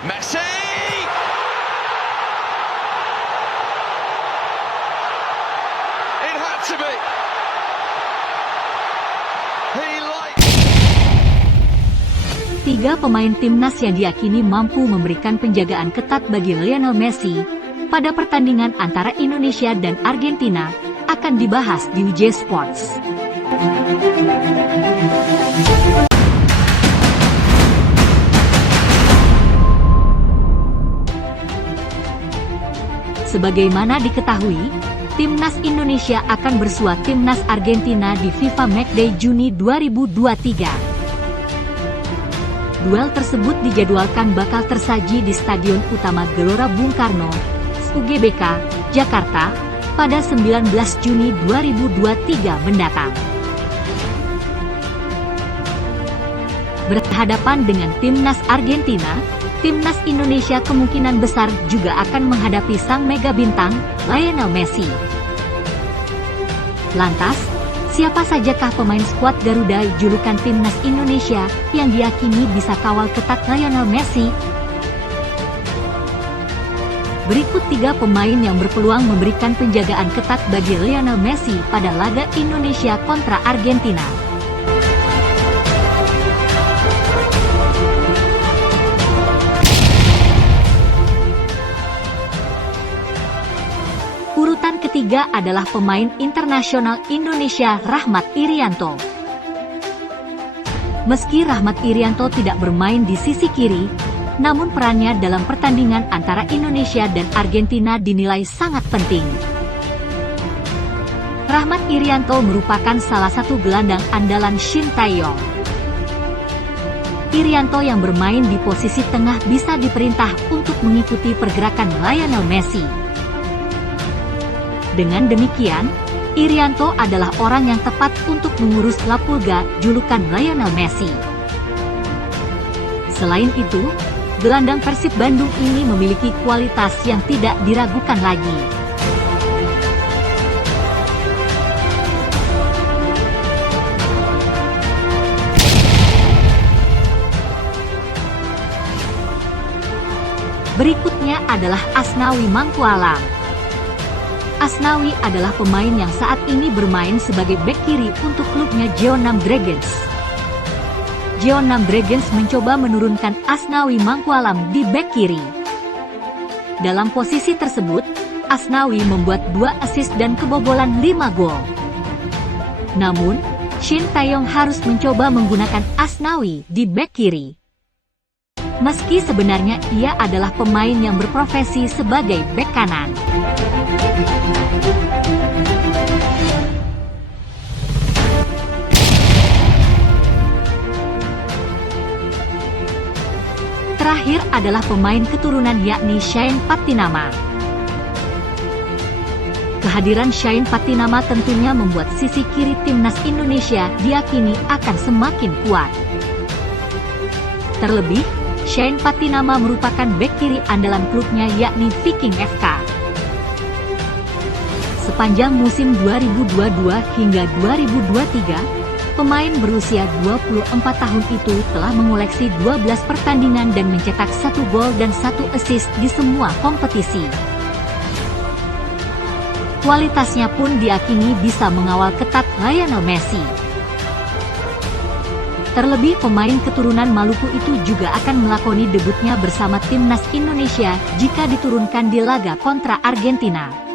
Messi! It had to be. He liked. Tiga pemain timnas yang diyakini mampu memberikan penjagaan ketat bagi Lionel Messi pada pertandingan antara Indonesia dan Argentina akan dibahas di WJ Sports. Sebagaimana diketahui, timnas Indonesia akan bersua timnas Argentina di FIFA Matchday Juni 2023. Duel tersebut dijadwalkan bakal tersaji di Stadion Utama Gelora Bung Karno, UGBK, Jakarta, pada 19 Juni 2023 mendatang. Berhadapan dengan timnas Argentina, timnas Indonesia kemungkinan besar juga akan menghadapi sang mega bintang, Lionel Messi. Lantas, siapa sajakah pemain skuad Garuda julukan timnas Indonesia yang diyakini bisa kawal ketat Lionel Messi? Berikut 3 pemain yang berpeluang memberikan penjagaan ketat bagi Lionel Messi pada laga Indonesia kontra Argentina. Urutan ketiga adalah pemain internasional Indonesia Rahmat Irianto. Meski Rahmat Irianto tidak bermain di sisi kiri, namun perannya dalam pertandingan antara Indonesia dan Argentina dinilai sangat penting. Rahmat Irianto merupakan salah satu gelandang andalan Shin Tae-yong. Irianto yang bermain di posisi tengah bisa diperintah untuk mengikuti pergerakan Lionel Messi. Dengan demikian, Irianto adalah orang yang tepat untuk mengurus La Pulga, julukan Lionel Messi. Selain itu, gelandang Persib Bandung ini memiliki kualitas yang tidak diragukan lagi. Berikutnya adalah Asnawi Mangkualam. Asnawi adalah pemain yang saat ini bermain sebagai bek kiri untuk klubnya Jeonnam Dragons. Jeonnam Dragons mencoba menurunkan Asnawi Mangkualam di bek kiri. Dalam posisi tersebut, Asnawi membuat 2 assist dan kebobolan 5 gol. Namun, Shin Tae-yong harus mencoba menggunakan Asnawi di bek kiri. Meski sebenarnya ia adalah pemain yang berprofesi sebagai bek kanan. Terakhir adalah pemain keturunan yakni Shain Patinama. Kehadiran Shain Patinama tentunya membuat sisi kiri timnas Indonesia diyakini akan semakin kuat. Terlebih, Shain Patinama merupakan bek kiri andalan klubnya yakni Viking FK. Sepanjang musim 2022 hingga 2023, pemain berusia 24 tahun itu telah mengoleksi 12 pertandingan dan mencetak 1 gol dan 1 assist di semua kompetisi. Kualitasnya pun diyakini bisa mengawal ketat Lionel Messi. Terlebih pemain keturunan Maluku itu juga akan melakoni debutnya bersama timnas Indonesia jika diturunkan di laga kontra Argentina.